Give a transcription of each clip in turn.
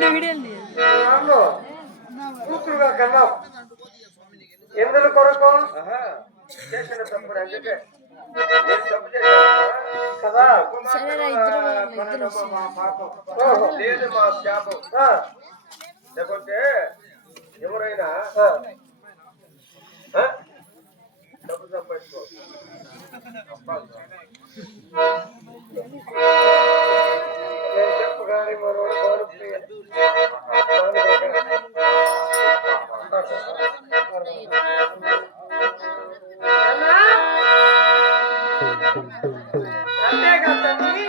నన్ను కూతురుగా కన్నావు ఎందుకు కొరకు చేసిన తప్పుడు అందుకే తప్పు చేశాను కదా లేదు మా శాపం లేకపోతే ఎవరైనా డబ్బు సంపాదించుకో నేను చెప్పగానే మరో అంతేకాదండి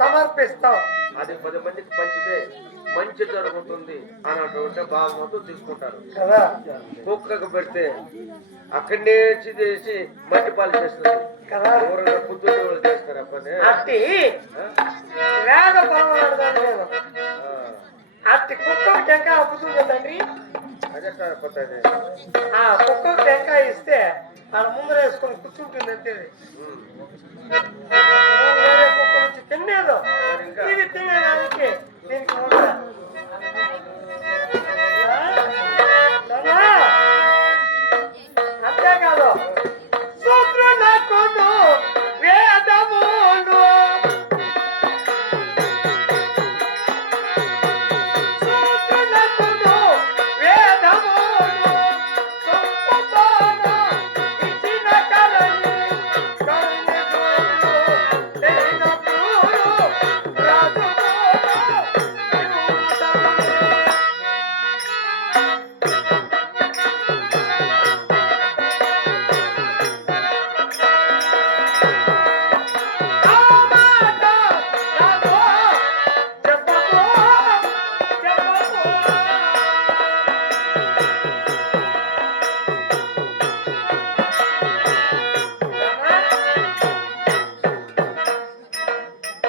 సమర్పిస్తాం అది 10 మందికి పంచితే మంచి జరుగుతుంది అన్నటువంటి భావంతో తీసుకుంటారు కదా. కుక్కకు పెడితే అక్కడనే చేసి మట్టి పాలు చేస్తుంది కదా. ఎవరైనా బుద్ధులు చేస్తారు అప్పని అట్టి వేగ పరమాడదాను నేను అట్టి కుక్కకు టెంకాయ అప్పుతుంది తండ్రి. అదే పోతుంది ఆ కుక్కకు టెంకాయ ఇస్తే ఆడ ముందర వేసుకొని కూర్చుంటుంది అంతే. కుక్క నుంచి తినేదో ఇది తినడానికి దీనికి అంతేకాదు సూత్రులకు వేదములు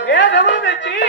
వేదములు తెచ్చి